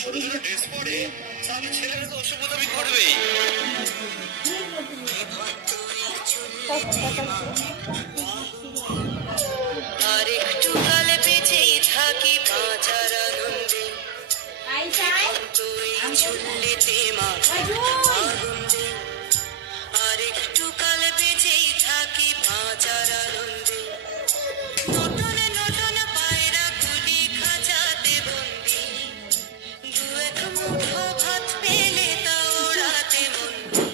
ছোট ছোট ড্রেস পরে তাহলে ছেলেরা তো অসভ্যতামি করবেই। আর একটু কাল বেঁচেই থাকি বাঁচার আনন্দে, চুল্লিতে মা আনন্দে। আর একটু কাল বেঁচেই থাকি বাঁচার আনন্দে, নতুন নতুন পায়রা গুলি খাঁচাতে বন্দি, দু এক মুঠো ভাত পেলে তা ওড়াতে মন্দি।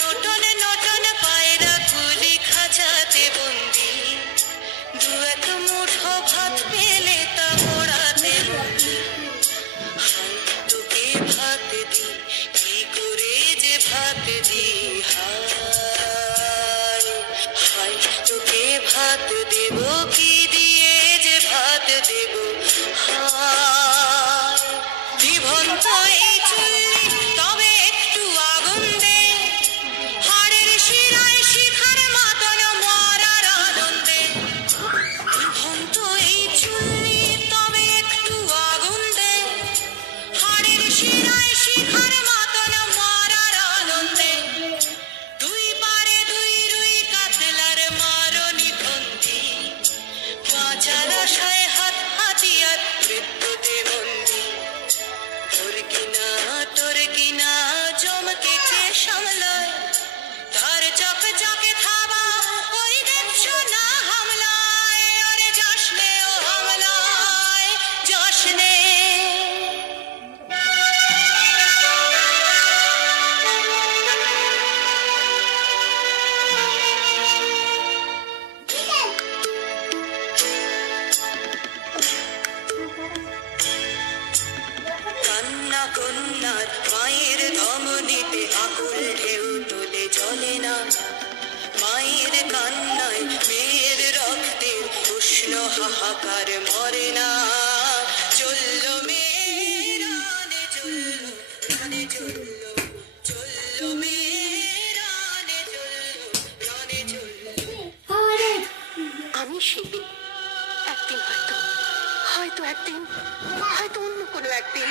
নতুন নতুন পায়রা গুলি খাঁচাতে বন্দি, দু এক মুঠো ভাত পেলে তা ওড়াতে মন্দি। হাই তোকে ভাত দি, কি করে যে ভাত দি, হায় হাই তোকে ভাত দেব, কি দিয়ে যে ভাত দেব, হায় জীবন্ত এই চুল্লি তবে একটু আগুন দে, হাড়ের শিরায় শিখার মাতন মরার আনন্দে। জীবন্ত এই চুল্লি তবে একটু আগুন দে, হাড়ের শিরায় শিখার মাতন মরার আনন্দে। দুই পারে দুই রুই কাতলার মারনি খন্তি, বাঁচার আশায় হাত হাতিয়ার মৃত্যুতে বন্দি। তোর কিনা জমকেছে সামলায়, তার চকে চকে থাবা ওই দেখছো না হামলায়, আরে যাসনে ও হামলায় যাসনে। কান্না কন্যার মায়ের ধমনীতে আকুল ঢেউ তোলে চলে না, মায়ের কান্নায় মেয়ের রক্তের উষ্ণ হাহাকার মরে না। চললো মেয়েরানে চললো, প্রাণে চললো, চললো মেয়েরানে চললো, প্রাণে চললো। আমি শিবি একদিন হয়তো অন্য কোনো একদিন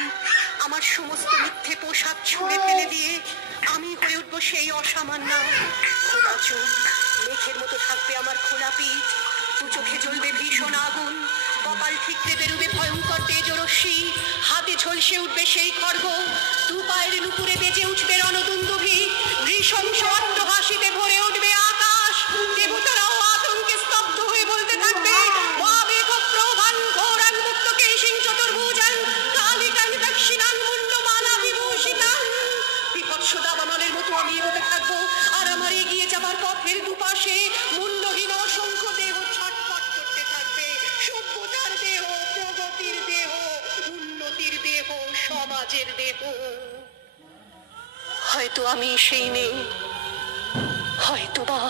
আমার সমস্ত মিথ্যে পোশাক ছুঁড়ে ফেলে দিয়ে আমি হয়ে উঠবো সেই অসামান্য। খোলা চুল, মেঘের মতো থাকবে আমার খোলা পিঠ, দু চোখে জ্বলবে ভীষণ আগুন, কপাল ঠিকরে বেরুবে ভয়ঙ্কর তেজরশ্মি, হাতে ঝলসে উঠবে সেই খড়গ, দু পায়ের নুপুরে বেজে উঠবে রণদুন্দুভি, নৃশংস অট্টহাসিতে ভরে উঠবে আকাশ। দেবতারাও আতঙ্কে স্তব্ধ হয়ে বলতে থাকবে, দাবানলের মতো আমি এগোতে থাকবো, আর আমার এগিয়ে যাবার পথের দুপাশে মূল্যহীন অসংখ্য দেহ ছটফট করতে থাকবে। সভ্যতার দেহ, প্রগতির দেহ, উন্নতির দেহ, সমাজের দেহ। হয়তো আমি সেই নেই, হয়তো বা